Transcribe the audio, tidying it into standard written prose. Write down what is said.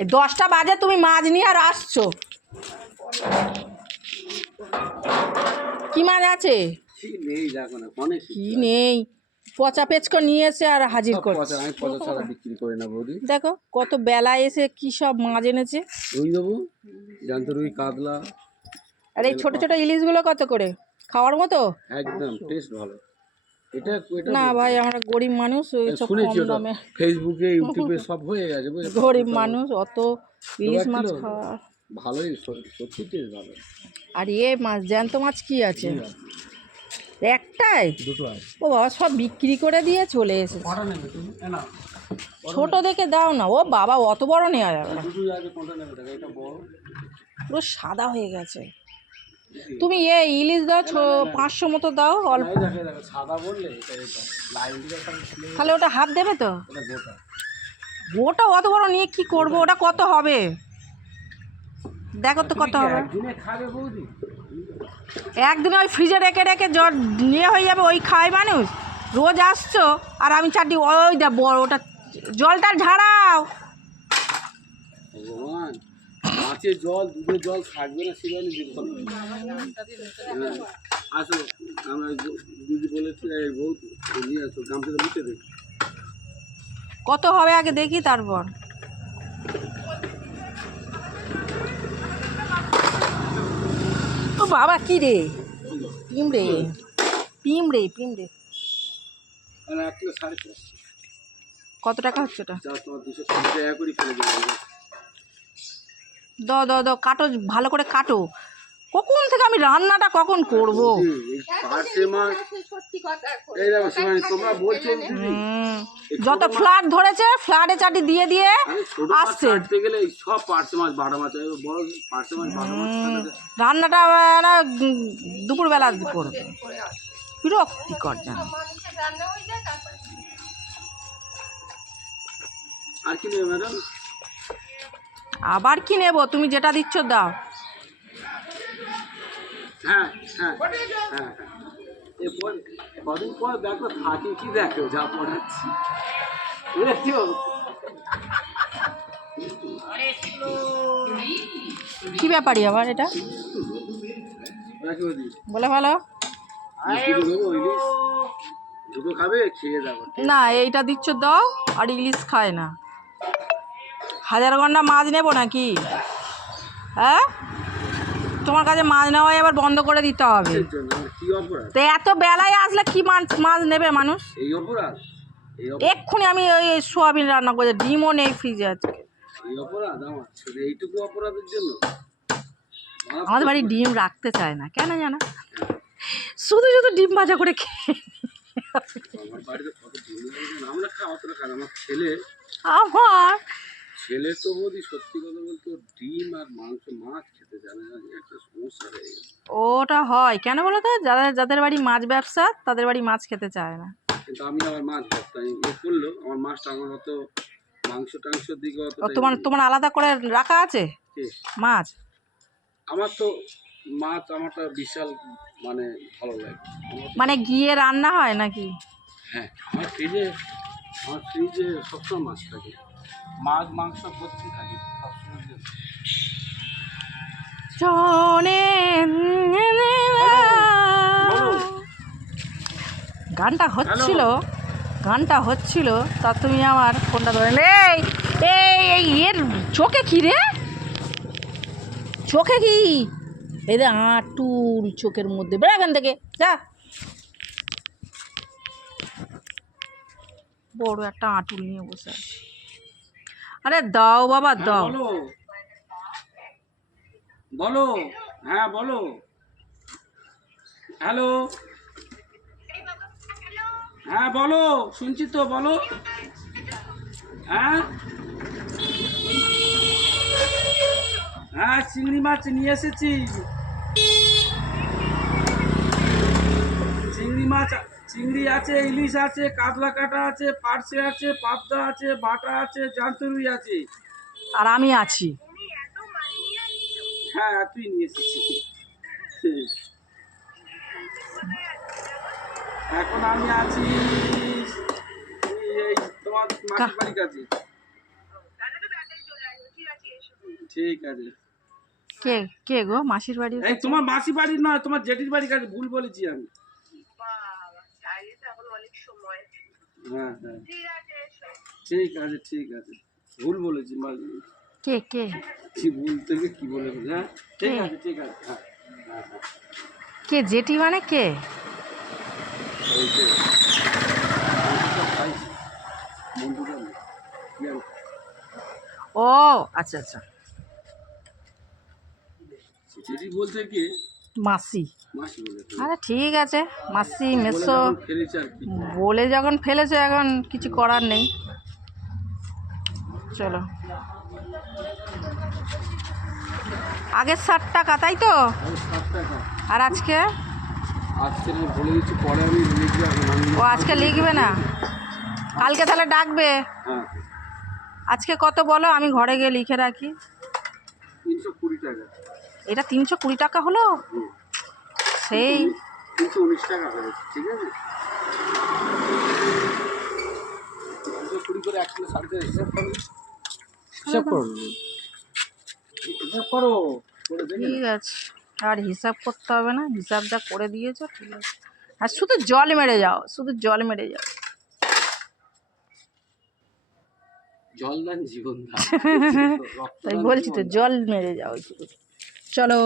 10টা বাজে তুমি মাছ নিয়ে আর আসছো। কি মাছ আছে? কি নেই, পচা পেঁচকো নিয়ে এসে আর হাজির করছে। দেখো কত বেলা এসে কি সব মাছ এনেছে। কাতলা। আর এই ছোট ছোট ইলিশগুলো কত করে? খাওয়ার মতো? একদম টেস্ট ভালো। এটা না ভাই, আমরা গরিব মানুষ, ওইসব কম দামে ফেসবুকে ইউটিউবে সব হয়ে গেছে। গরিব মানুষ, অত ইলিশ মাছ খাওয়া ভালোই, সত্যি টেস্ট ভালো। আর মাছ, জ্যান্ত মাছ কি আছে? একটাই? দুটো আছে। ও বাবা, সব বিক্রি করে দিয়ে চলে এসেছে। ছোট দেখে দাও না। ও বাবা, অত বড় নেওয়া যাবে না, পুরো সাদা হয়ে গেছে। তুমি ইলিশ দাও, 500 মতো দাও, অল্প। তাহলে ওটা হাত দেবে তো? ওটা অত বড় নিয়ে কি করবো? ওটা কত হবে দেখো তো, কত হবে। একদিনে ওই ফ্রিজে রেখে রেখে জল নিয়ে হয়ে যাবে, ওই খায় মানুষ। রোজ আসছো আর আমি চারটি ওই দে বড়, ওটা জলটা ঝাড়াও। ভগবান, মাছের জল, দুধের জল থাকবে না সেখানে জীবন। আসো, আমরা দিদি বলেছি বউ নিয়ে আসো, গ্রাম থেকে নিচে দেখি কত হবে আগে দেখি, তারপর। ও বাবা, কি রে? পিমড়ে পিমড়ে পিমড়ে। কত টাকা হচ্ছে ওটা? দাও দাও দাও, কাটো, ভালো করে কাটো। কখন থেকে আমি রান্নাটা কখন করবো? যত ফ্ল্যাট ধরেছে, ফ্ল্যাটে চাটি দিয়ে দিয়ে আসছে। রান্নাটা দুপুরবেলা করবে, বিরক্তিকর যেন। আর কি নেবে ম্যাডাম? আবার কি নেব? তুমি যেটা দিচ্ছ দাও। হ্যাঁ হ্যাঁ হ্যাঁ, এরপর কদিন পর দেখো থাকি কি, দেখো যা পড়াচ্ছি। কি ব্যাপারই আবার এটা? বলে ভালো দুটো খাবে, খেয়ে যাবো না। এইটা দিচ্ছ দাও, আর ইলিশ খায় না। 1000 ঘন্টা মাছ নেবো নাকি? হ্যাঁ, তোমার কাছে মাছ নেওয়াই আবার বন্ধ করে দিতে হবে। তো এত বেলায় আসলে কি মাছ নেবে মানুষ? এক্ষুনি আমি ওই সোয়াবিন রান্না করছি, ডিমও নেই ফ্রিজে আজকে। আমাদের বাড়ি ডিম রাখতে চায় না, কেন জানো? শুধু শুধু ডিম ভাজা করে খেয়ে। আমার ছেলে তো বৌদি সত্যি কথা বলতে ডিম আর মাংস, মাছ খেতে জানে না, একটা সমস্যা হয়ে গেছে। ওটা হয় কেন বলো তো? যাদের বাড়ি মাছ ব্যবসা, তাদের বাড়ি মাছ খেতে চায় না। কিন্তু আমি আবার মাছ ব্যবসা করলো, আমার মাছটা আমার অত মাংস টাংসের দিকে অত। তোমার আলাদা করে রাখা আছে মাছ? আমার তো মাছ, আমারটা বিশাল মানে ভালো লাগে। মানে গিয়ে রান্না হয় নাকি? হ্যাঁ, আমার ফ্রিজে সবসময় মাছ থাকে, মাছ মাংস ভর্তি থাকে সবসময়। গানটা হচ্ছিল তা তুমি আমার ফোনটা ধরে। এই এর চোখে কি রে? চোখে কি? এই রে আঁটুল চোখের মধ্যে, বেড়া এখান থেকে যা। বড় একটা আঁটুল নিয়ে বসে আছে। আরে দাও বাবা দাও। বলো, হ্যাঁ বলো। হ্যালো, হ্যাঁ বলো, শুনছি তো, বলো। হ্যাঁ হ্যাঁ, চিংড়ি মাছ নিয়ে এসেছি। চিংড়ি আছে, ইলিশ আছে, কাতলা কাটা আছে, পার্শে আছে, পাবদা আছে, বাটা আছে, জ্যান্ত রুই আছে। আর আমি আছি। হ্যাঁ, তুই নিয়ে এসেছি। এখন আমি আছি এই তোমার মাসির বাড়ির কাছে। ঠিক আছে। কে কে গো মাসির বাড়ির এই কাছে? তোমার মাসি বাড়ির নয়, তোমার জেঠির বাড়ির কাছে, ভুল বলেছি আমি। হ্যাঁ হ্যাঁ ঠিক আছে ঠিক আছে, ভুল বলেছি মা। কে কে কি ভুল থেকে কি বলে ফেলি, হ্যাঁ ঠিক কে? আছে ঠিক আছে, হ্যাঁ হ্যাঁ হ্যাঁ। কে জেঠি মানে কে? ওই যে ভাই, বন্ধুটা নেই। ও আচ্ছা আচ্ছা, জেঠি বলতে কি মাসি। মাসি বলে আরে ঠিক আছে, মাসি বলে মেসো যখন ফেলেছে আর কি। বলে যখন ফেলেছে এখন কিছু করার নেই। চলো, আগের 60 টাকা তাই তো? আমি 60 টাকা আর আজকে? আজকে বলে দিচ্ছি, পরে আমি লিখে ও আজকে লিখবে না, কালকে তাহলে ডাকবে। হ্যাঁ আজকে কত বলো, আমি ঘরে গিয়ে লিখে রাখি। 320 টাকা। এটা 320 টাকা হলো? সেই 319 টাকা হয়েছে, ঠিক আছে। 320 করে 1 কিলো সাড়ে হিসাব করো, হিসাব করো, হিসাব করো, করে দেখে ঠিক আছে, আর হিসাব করতে হবে না, হিসাব যা করে দিয়েছো ঠিক আছে। আর শুধু জল মেরে যাও, শুধু জল মেরে যাও। জল দান জীবন দান। তাই বলছি তো, জল মেরে যাও শুধু। চলো।